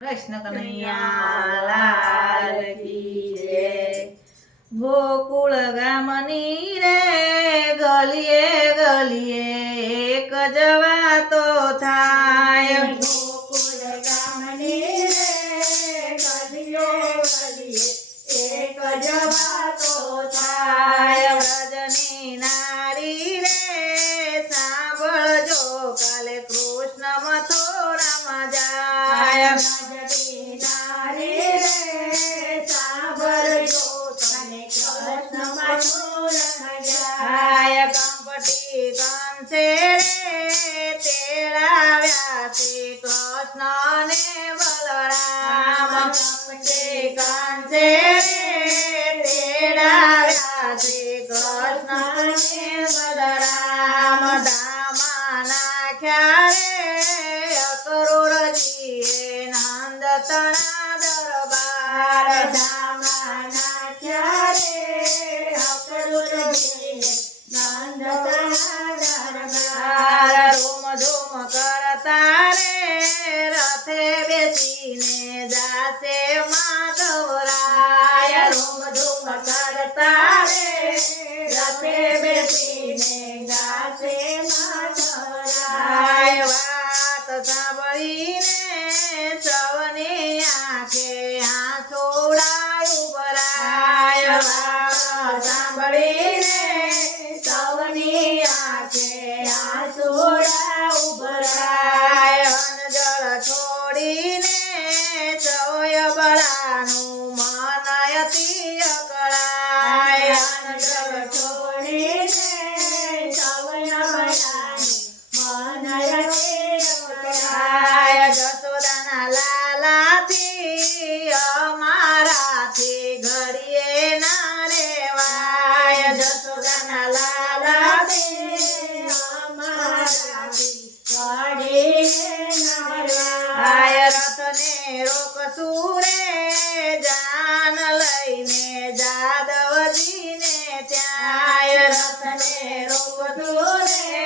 કૃષ્ણ કનૈયાલાલ કી જય ગોકુળ ગામની રે ગલીએ ગલીએ એક જવા તો થાય. ગોકુળ ગામની રે ગલીઓ ગલીએ એક જ રે તેડાવ્યા શ્રી કૃષ્ણ ને બલરામ ધામા નાખ્યા રે અકરુરજીએ નંદ તણા દરબાર ધામા નાખ્યા રે અકરુરજીએ નંદતના દરબાર. રૂમ ધૂમ કરતા રે રથે બેસીને બેસીને ગાશે માધવરાય. વાત સાંભળીને સૌની આંખે આંસુડાયું ભરાય વાત સાંભળીને આંખે આંસુડા ઉભરાય. જળ છોડીને સૌય બળાનું મન અતિ અકળાય અંજળ જશોદાના લાલાથી અમારાથી ઘડીએ ના રેવાય જશોદાના લાલાથી હાય રથને રોક સુરે જાન લઈને જાદવજીને ત્યાંય રથને રોક રે